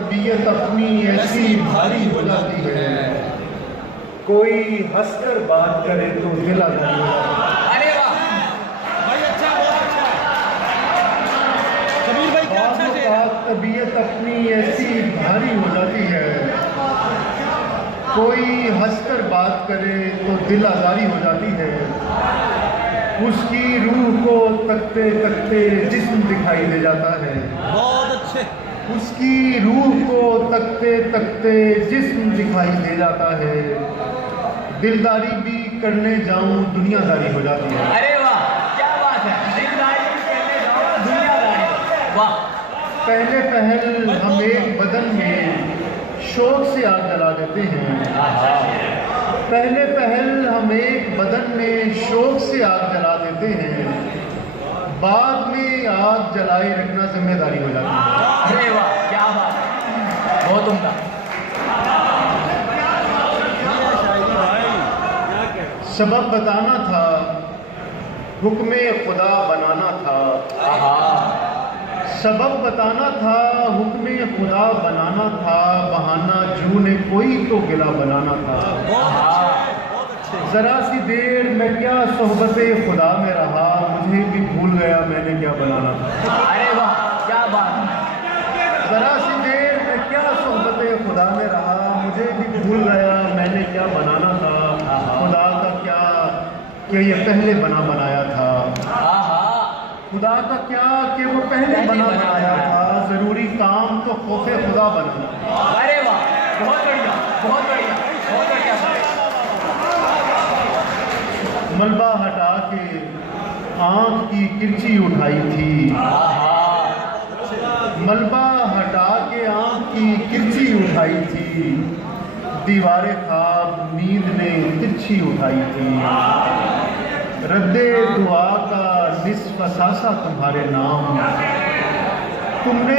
तबीयत अपनी ऐसी भारी हो जाती है, कोई हंसकर बात करे तो दिल आजारी हो जाता है। अरे वाह भाई, अच्छा, बहुत अच्छा कबीर भाई, क्या अच्छा शेर है। तबीयत अपनी ऐसी भारी हो जाती है, कोई हंसकर बात करे तो दिल आजारी हो जाती है। उसकी रूह को तकते तकते जिस्म दिखाई दे जाता है। बहुत अच्छे। उसकी रूह को तकते तकते जिस्म दिखाई दे जाता है। दिलदारी भी करने जाऊं दुनियादारी हो जाती है। अरे वाह, क्या बात है, दिलदारी भी करने जाओ दुनियादारी, वाह। पहले पहल हम एक बदन में शौक से आग जला देते हैं। पहले पहल हम एक बदन में शौक से आग जला देते हैं, बाद में आग जलाए रखना जिम्मेदारी हो जाती है। अरे वाह, क्या बात है, बहुत उम्दा। सबब बताना था, हुक्मे खुदा बनाना था। सबब बताना था, हुक्मे खुदा बनाना था। बहाना जू ने कोई तो गिला बनाना था। जरा सी देर मैं क्या सोहबते खुदा में रहा, मुझे भी भूल गया मैंने क्या बनाना था। अरे वाह, क्या बात है। जरा सी देर मैं क्या सोहबते खुदा में रहा, मुझे भी भूल गया मैंने क्या बनाना था। खुदा का क्या कि ये पहले बना बनाया था। खुदा का क्या कि वो पहले बना बनाया था। जरूरी काम तो खौफे खुदा बनाना। अरे वाह, बहुत बढ़िया, बहुत बढ़िया, बहुत बढ़िया। मलबा हटा के आँख की किरची उठाई थी। मलबा हटा के आँख की किरची उठाई थी। दीवारे ख्वाब नींद ने तिरछी उठाई थी। रद्दे दुआ का निस्फ सासा तुम्हारे नाम, तुमने